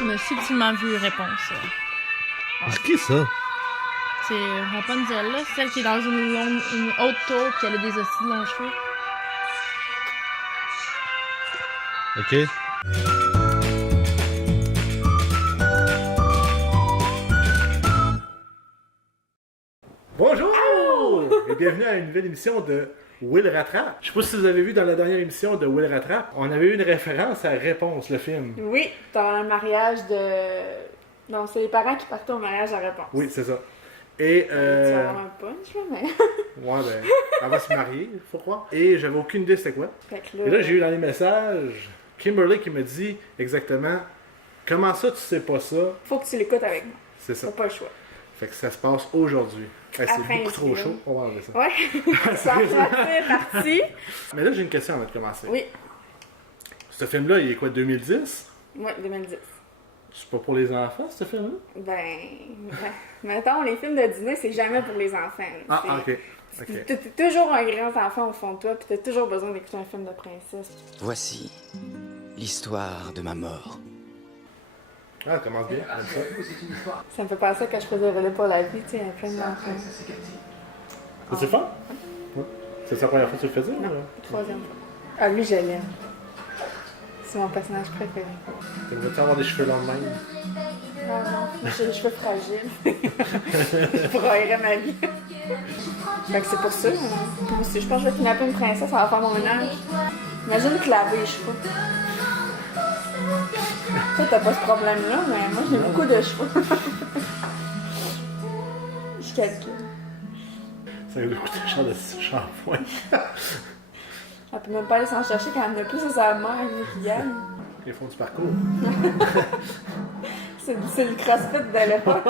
On a subtilement vu réponse. C'est qui ça? C'est Rapunzel, là. Celle qui est dans une haute tour qui a des hosties de longs cheveux. Ok. Bonjour! Et bienvenue à une nouvelle émission de Will Rattrape. Je sais pas si vous avez vu dans la dernière émission de Will Rattrape, on avait eu une référence à Réponse, le film. Oui, dans un mariage de... Non, c'est les parents qui partaient au mariage à Réponse. Oui, c'est ça. Et Tu vas avoir un punch, là, mais... ouais, ben, elle va se marier, faut croire. Et j'avais aucune idée c'était quoi. Fait que Et là, j'ai eu dans les messages Kimberly qui me dit exactement comment ça tu sais pas ça. Faut que tu l'écoutes avec moi. C'est ça. T'as pas le choix. Fait que ça se passe aujourd'hui. C'est Après beaucoup ici, trop là. chaud. On va enlever ça. Ouais. Ça c'est parti. Mais là, j'ai une question avant de commencer. Oui. Ce film-là, il est quoi, 2010? Ouais, 2010. C'est pas pour les enfants, ce film-là? Mettons, les films de Disney, c'est jamais pour les enfants. Ah, ok. T'es toujours un grand enfant au fond de toi, pis t'as toujours besoin d'écouter un film de princesse. Voici l'histoire de ma mort. Ah, ça commence bien. J'aime ça. Ça me fait penser que je faisais relais pour la vie, tu sais, il y a plein d'enfants. C'est fun? Ouais. C'est la première fois que tu le faisais? Non, ou? troisième fois. Ah, lui, je l'aime. C'est mon personnage préféré. T'aimerais-tu avoir des cheveux longs de même? Ah non, j'ai les cheveux fragiles. Je broyerais ma vie. Fait que c'est pour ça. Moi aussi, je pense que je vais kidnapper une princesse, ça va faire mon ménage. Imagine te laver les cheveux. Toi, t'as pas ce problème-là, mais moi, j'ai beaucoup de cheveux. Je calcule. Ça lui coûte cher de shampoing. Elle peut même pas aller s'en chercher quand elle n'a plus, c'est sa mère qui gagne. Ils font du parcours. C'est le crossfit de l'époque.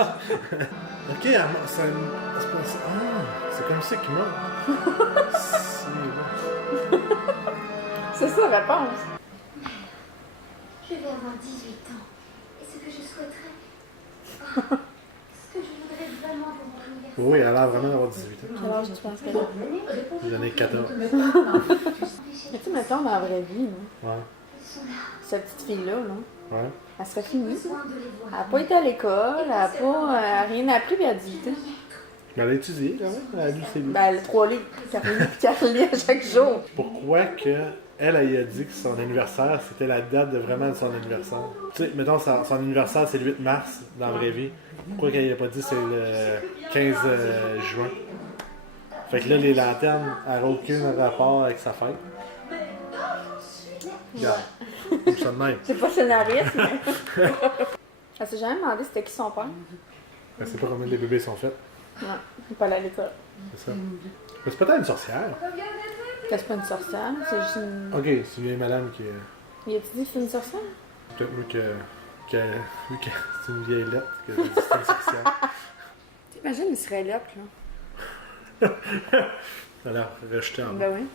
Ok, c'est comme ça qu'il meurt. C'est ça, réponse. Je vais avoir 18 ans. Et ce que je souhaiterais... ce que je voudrais vraiment pour mon anniversaire... Oui, elle a l'air vraiment d'avoir 18 ans. Quel âge tu penses qu'elle a? J'en ai 14. Mais tu mettons dans la vraie vie, là, Ouais. cette petite fille-là, là, Ouais. elle serait finie. Elle n'a pas été à l'école, elle n'a pas elle a rien appris, puis elle a 18 ans. Mais elle a étudié, quand même. Elle a lu ses livres. Ben, elle a 3 livres qu'elle lit à chaque jour. Pourquoi que elle a dit que son anniversaire, c'était la date de vraiment de son anniversaire? Tu sais, mettons, son anniversaire, c'est le 8 mars dans la vraie vie. Pourquoi qu'elle n'a pas dit c'est le 15 juin? Fait que là, les lanternes n'auraient aucun rapport avec sa fête. Regarde. Comme ça de même. C'est pas scénariste, mais... Elle s'est jamais demandé c'était qui son père. Elle sait pas combien les bébés sont faits. Non, il n'est pas allé à l'école. C'est ça. Mais c'est peut-être une sorcière. C'est pas une sorcière, c'est juste une... Ok, c'est une vieille madame qui... Il a-tu dit que c'est une sorcière? Peut-être mieux vu que c'est une vieille lettre que c'est une sorcière. T'imagines, il serait là, là. Elle a l'air rejetée en bas. Ben oui.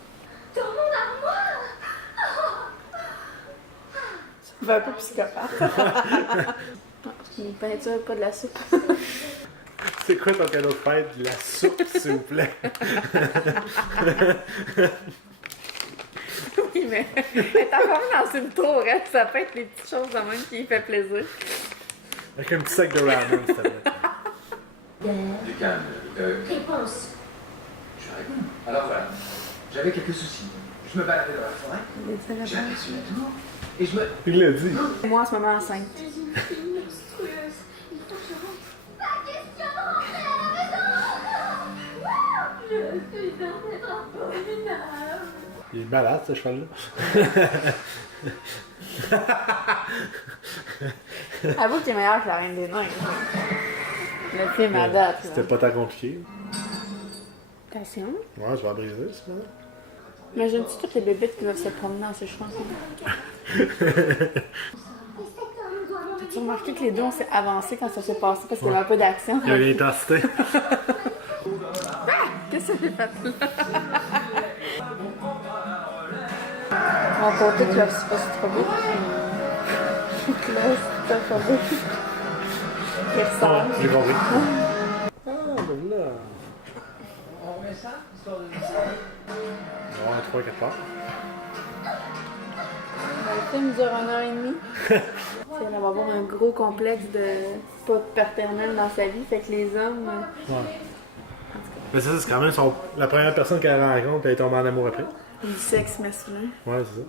Ça fait un peu psychopathe. Une peinture, pas de la soupe. C'est quoi ton cadeau de fête? De la soupe, s'il vous plaît. Oui, mais elle est encore dans une tour, hein. Ça peut être les petites choses de même qui lui fait plaisir. Avec un petit sac de ramen, s'il te plaît. Du calme. Réponse. Je réponds. Alors voilà, j'avais quelques soucis. Je me baladais dans la forêt, j'ai aperçu la tour, et je me... Il l'a dit. Moi, en ce moment, enceinte. Je suis une fille monstrueuse. Il faut que je rentre. Pas question de rentrer à la maison. Je suis un être abominable. Il est malade, ce cheval-là. Avoue qu'il est meilleur que la Reine des Neiges. Le film à date, là. C'était pas tant compliqué. Attention. Ouais, je vais la briser, c'est pas. Imagine-tu toutes les bébites qui doivent se promener dans ces cheveux. As-tu remarqué que les deux, on s'est avancé quand ça s'est passé parce qu'il y avait un peu d'action? Il y a une intensité. Qu'est-ce que ça fait là? Mon côté claustrophobique. Claustrophobique. Il ressort. J'ai compris. Ah, ben là. On remet ça, histoire de... On va avoir 3-4 heures. Le film dure 1h30. Elle va avoir un gros complexe de pas paternel dans sa vie, fait que les hommes. Ouais. Mais ça, c'est quand même la première personne qu'elle rencontre, elle est tombée en amour après. Du sexe masculin. Ouais, c'est ça.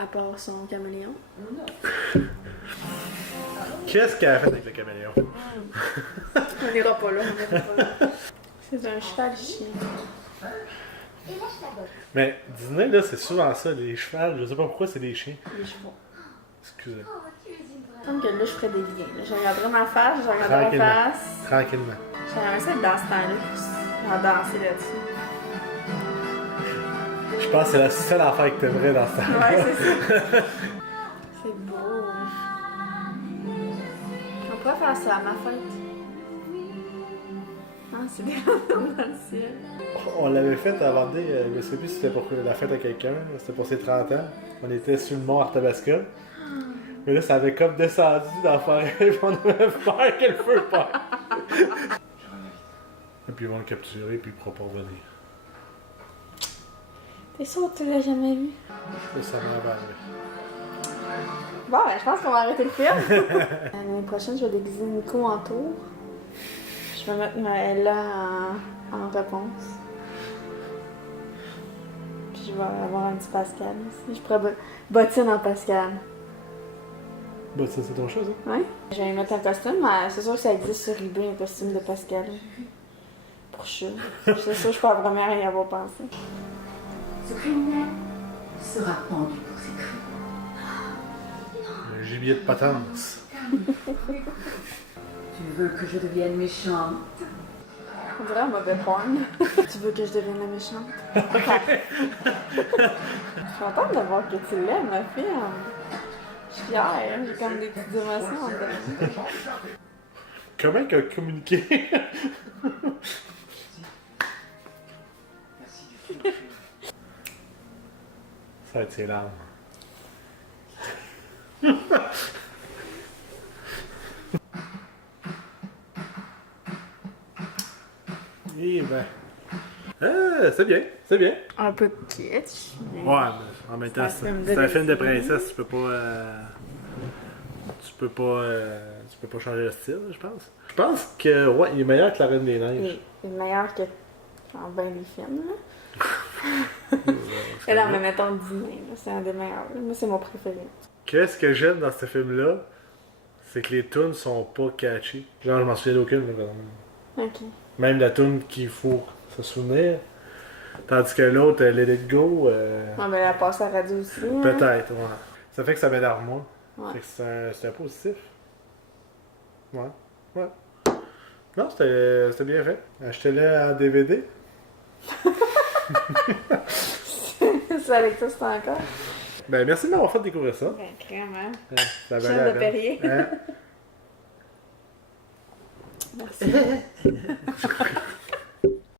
À part son caméléon. Qu'est-ce qu'elle a fait avec le caméléon? On n'ira pas là, on n'ira pas là. C'est un cheval chien. Mais Disney, là, c'est souvent ça, les chevals. Je sais pas pourquoi c'est des chiens. Les chevaux. Excusez. Comme que là, je ferais des liens. Là. Je regarderais ma face, je regarderais ma face. Tranquillement. J'aimerais ça être dans ce temps-là. Genre danser là-dessus. Je pense que c'est la seule affaire que t'aimerais dans ce temps. Ouais, c'est ça. C'est beau. On pourrait faire ça à ma fête. Ah, c'est des lanternes dans le ciel. On l'avait fait avant de je ne sais plus si c'était pour la fête à quelqu'un, c'était pour ses 30 ans. On était sur le mont Arthabasca. Mais là, ça avait comme descendu dans la forêt, puis on avait peur que le feu part. Et puis ils vont le capturer, puis il ne pourra pas revenir. T'es sûr que tu l'as jamais vu? Ça m'en va arriver. Bon, ben, je pense qu'on va arrêter le film. L'année prochaine, je vais déguiser Nico en tour. Je vais mettre Ella en réponse. Puis je vais avoir un petit Pascal aussi. Je pourrais bottine en Pascal. Bah, ça, c'est ton chose, hein? Ouais. Je vais mettre un costume, mais c'est sûr que ça existe sur eBay, un costume de Pascal. Pour chat. C'est sûr que je suis pas la première à y avoir pensé. Ce criminel sera pendu pour ses crimes. Un gibier de potence. Tu veux que je devienne méchante? On dirait un mauvais porn. Tu veux que je devienne la méchante? Je suis contente de voir que tu l'aimes, ma fille. Je suis fière, hein. J'ai comme des petites émotions en dedans. Comment qu'elle a communiqué? Ça va être ses larmes. Eh ben. C'est bien, c'est bien. Un peu kitsch. Ouais, mais en même temps, c'est un film de princesse, tu peux pas. Tu peux pas changer de style, je pense. Je pense que, ouais, il est meilleur que La Reine des Neiges. Il est meilleur que en bien des films, là. Et là, mais mettons Disney, là, c'est un des meilleurs. Moi, c'est mon préféré. Qu'est-ce que j'aime dans ce film-là, c'est que les tunes sont pas catchy. Genre, je m'en souviens d'aucune, là, vraiment. Ok. Même la tune qu'il faut se souvenir. Tandis que l'autre, Let It Go, Ouais, mais la passe à la radio aussi. Hein. peut-être, ouais. Ça fait que ça m'énerve moins. Ouais. Fait que c'est un positif. Ouais. Ouais. Non, c'était bien fait. Achetez-le en DVD. C'est avec ça, c'est encore. Ben, merci de m'avoir fait découvrir ça. Ben, clairement. Ça valait Chef la de peine. Perrier. Hein? Merci.